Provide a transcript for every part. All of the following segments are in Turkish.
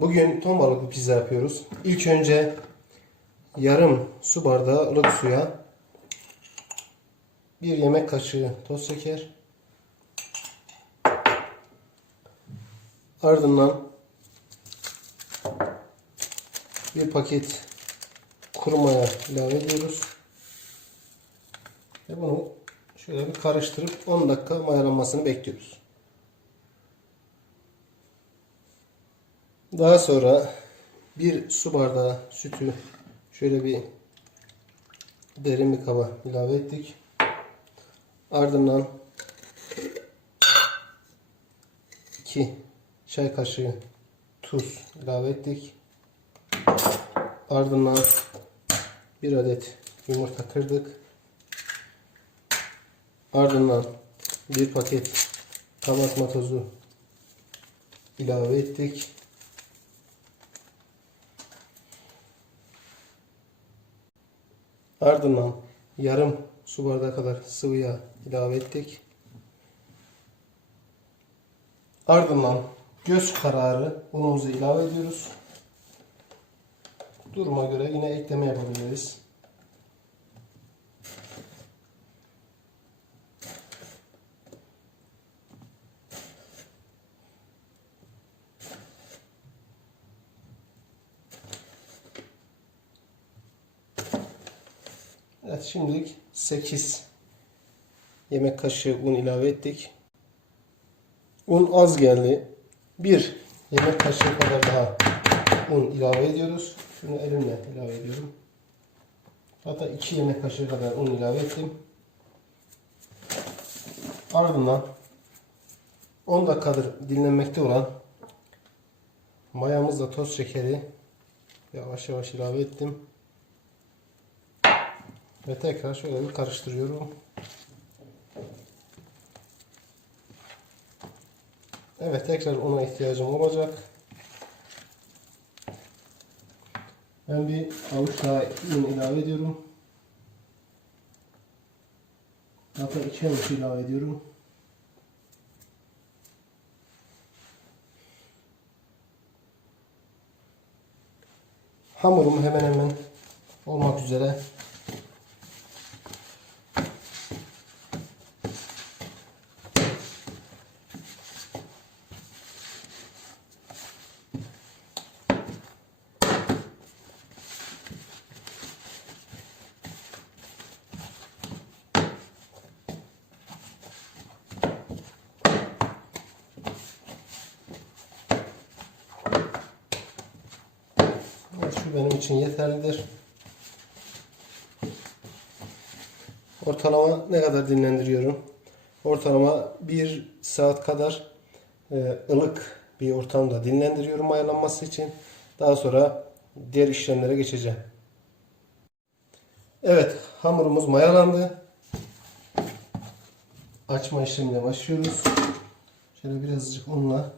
Bugün ton balıklı pizza yapıyoruz. İlk önce yarım su bardağı ılık suya bir yemek kaşığı toz şeker ardından bir paket kuru maya ilave ediyoruz. Ve bunu şöyle bir karıştırıp 10 dakika mayalanmasını bekliyoruz. Daha sonra bir su bardağı sütü şöyle bir derin bir kaba ilave ettik. Ardından 2 çay kaşığı tuz ilave ettik. Ardından bir adet yumurta kırdık. Ardından bir paket kabartma tozu ilave ettik. Ardından yarım su bardağı kadar sıvı yağ ilave ettik. Ardından göz kararı unumuzu ilave ediyoruz. Duruma göre yine ekleme yapabiliriz. Evet şimdilik 8 yemek kaşığı un ilave ettik. Un az geldi. 1 yemek kaşığı kadar daha un ilave ediyoruz. Şunu elimle ilave ediyorum. Hatta 2 yemek kaşığı kadar un ilave ettim. Ardından 10 dakikadır dinlenmekte olan mayamızla toz şekeri yavaş yavaş ilave ettim. Ve tekrar şöyle bir karıştırıyorum. Evet tekrar ona ihtiyacım olacak. Ben bir avuç daha un ilave ediyorum. Hatta iki avuç ilave ediyorum. Hamurum hemen hemen olmak üzere. Benim için yeterlidir. Ortalama ne kadar dinlendiriyorum? Ortalama bir saat kadar e, ılık bir ortamda dinlendiriyorum mayalanması için. Daha sonra diğer işlemlere geçeceğim. Evet hamurumuz mayalandı. Açma işlemine başlıyoruz. Şöyle birazcık unla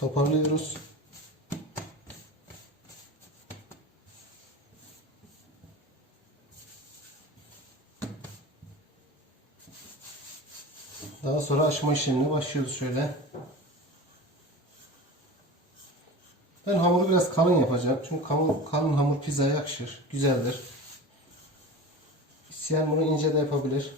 toparlıyoruz. Daha sonra açma işlemine başlıyoruz şöyle. Ben hamuru biraz kalın yapacağım. Çünkü kalın, kalın hamur pizzaya yakışır. Güzeldir. İsteyen bunu ince de yapabilir.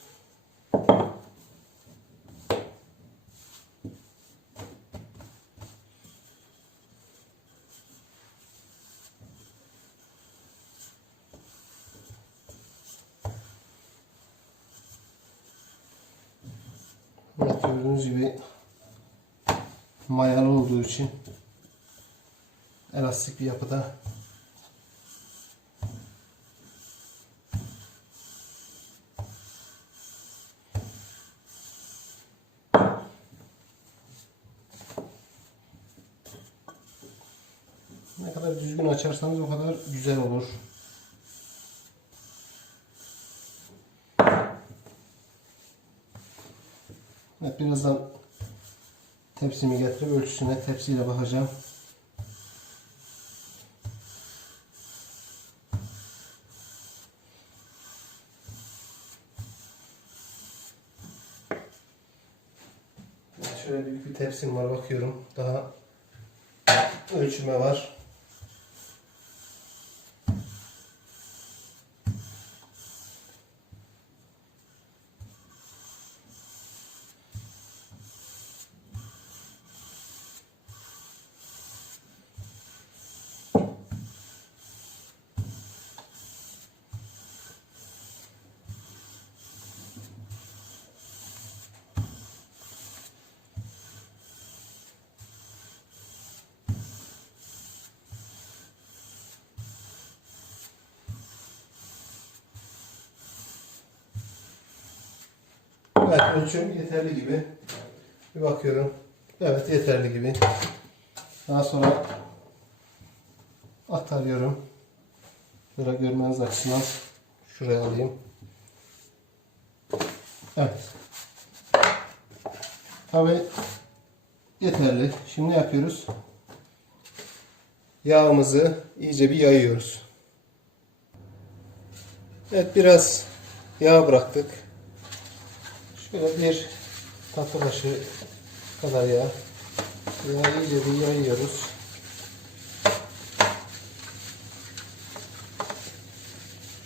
Gibi mayalı olduğu için elastik bir yapıda ne kadar düzgün açarsanız o kadar güzel olur. Evet, birazdan tepsimi getirip ölçüsüne tepsiyle bakacağım. şöyle büyük bir tepsim var bakıyorum. Daha ölçüme var. Evet ölçüm yeterli gibi. Bir bakıyorum. Evet yeterli gibi. Daha sonra aktarıyorum. Böyle görmeniz açısından şuraya alayım. Evet. Tabi yeterli. Şimdi ne yapıyoruz? Yağımızı iyice bir yayıyoruz. Evet biraz yağ bıraktık. Şöyle bir tatlı kaşığı kadar yağ. Yağı iyice bir yayıyoruz.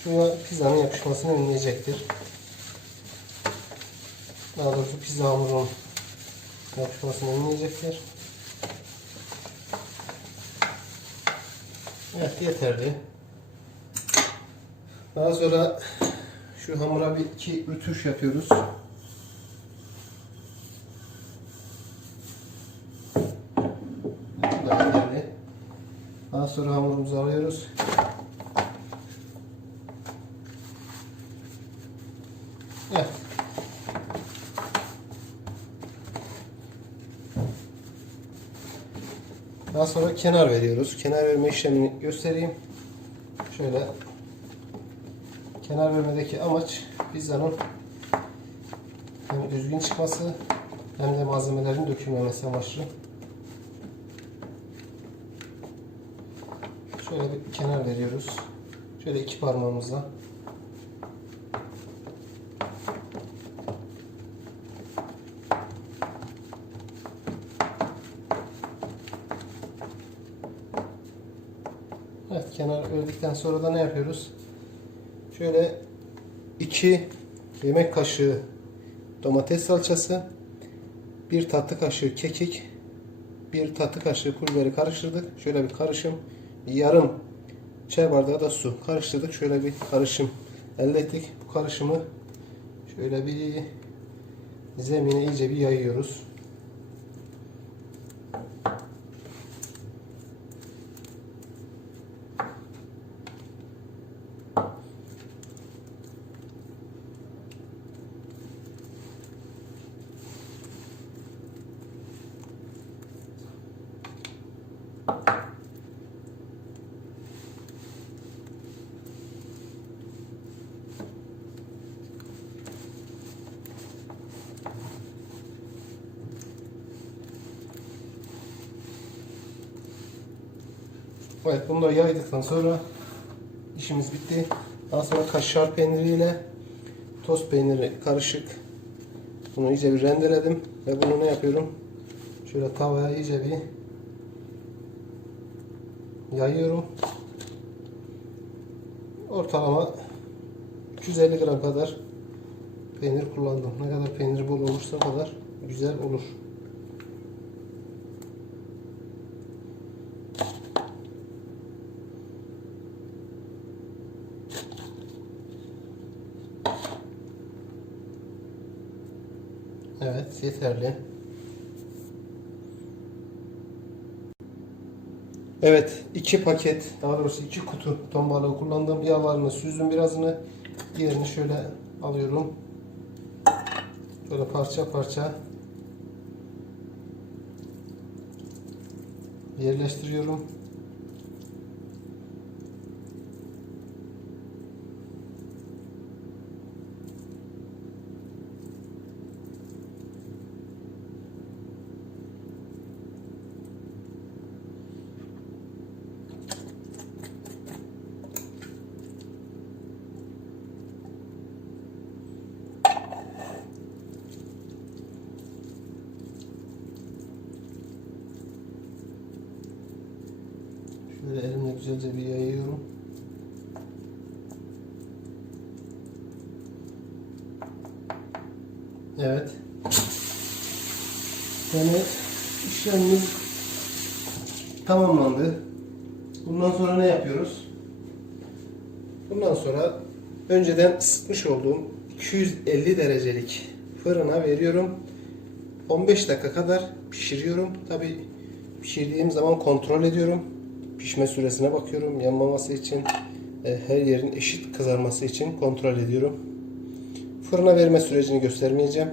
Şuna pizzanın yapışmasını önleyecektir. Daha doğrusu pizza hamurunun yapışmasını önleyecektir. Evet yeterli. Daha sonra şu hamura bir iki rütuş yapıyoruz. Bu da yeterli. Daha sonra hamurumuzu alıyoruz. Daha sonra kenar veriyoruz. Kenar verme işlemini göstereyim. Şöyle kenar vermedeki amaç pizzanın hem düzgün çıkması hem de malzemelerin dökülmemesi amaçlı. Şöyle bir kenar veriyoruz. Şöyle iki parmağımızla. Evet kenar ördükten sonra da ne yapıyoruz? Şöyle iki yemek kaşığı domates salçası, bir tatlı kaşığı kekik, bir tatlı kaşığı pul biberi karıştırdık. Şöyle bir karışım, yarım çay bardağı da su karıştırdık. Şöyle bir karışım elde ettik. Bu karışımı şöyle bir zemine iyice bir yayıyoruz. Evet da yaydıktan sonra işimiz bitti. Daha sonra kaşar peyniriyle toz peyniri karışık. Bunu iyice bir rendeledim ve bunu ne yapıyorum? Şöyle tavaya iyice bir yayıyorum. Ortalama 250 gram kadar peynir kullandım. Ne kadar peynir bol olursa kadar güzel olur. Evet yeterli. Evet iki paket daha doğrusu iki kutu ton balığı kullandığım yağlarını süzdüm birazını. Diğerini şöyle alıyorum. Şöyle parça parça yerleştiriyorum. Güzelce bir yayıyorum. Evet. Yani işlemimiz tamamlandı. Bundan sonra ne yapıyoruz? Bundan sonra önceden ısıtmış olduğum 250 derecelik fırına veriyorum. 15 dakika kadar pişiriyorum. Tabi pişirdiğim zaman kontrol ediyorum. Pişme süresine bakıyorum. Yanmaması için e, her yerin eşit kızarması için kontrol ediyorum. Fırına verme sürecini göstermeyeceğim.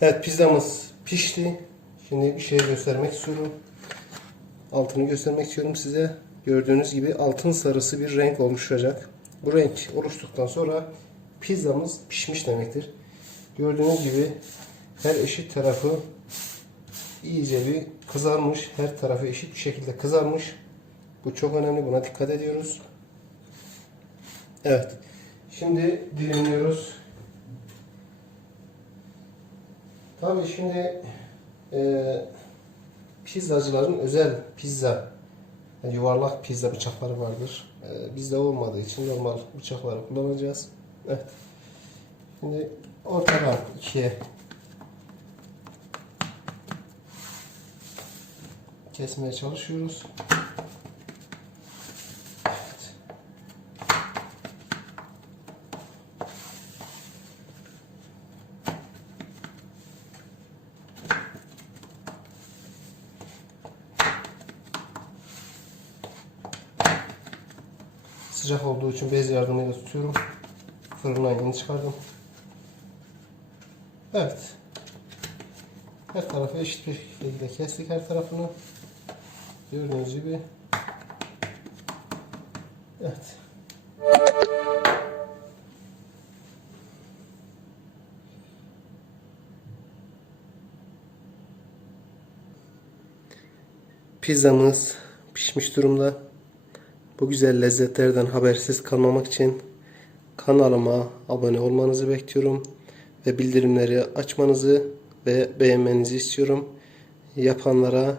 Evet pizzamız pişti. Şimdi bir şey göstermek istiyorum. Altını göstermek istiyorum size. Gördüğünüz gibi altın sarısı bir renk oluşacak. Bu renk oluştuktan sonra pizzamız pişmiş demektir. Gördüğünüz gibi her eşit tarafı iyice bir kızarmış. Her tarafı eşit bir şekilde kızarmış. Bu çok önemli. Buna dikkat ediyoruz. Evet. Şimdi dilimliyoruz. Tabii şimdi e, pizzacıların özel pizza yani yuvarlak pizza bıçakları vardır. E, bizde olmadığı için normal bıçakları kullanacağız. Evet. Şimdi ortadan ikiye kesmeye çalışıyoruz. Sıcak olduğu için bez yardımıyla tutuyorum. Fırından yeni çıkardım. Evet. Her tarafı eşit bir şekilde kestik her tarafını. Gördüğünüz gibi. Evet. Pizzamız pişmiş durumda. Bu güzel lezzetlerden habersiz kalmamak için kanalıma abone olmanızı bekliyorum ve bildirimleri açmanızı ve beğenmenizi istiyorum. Yapanlara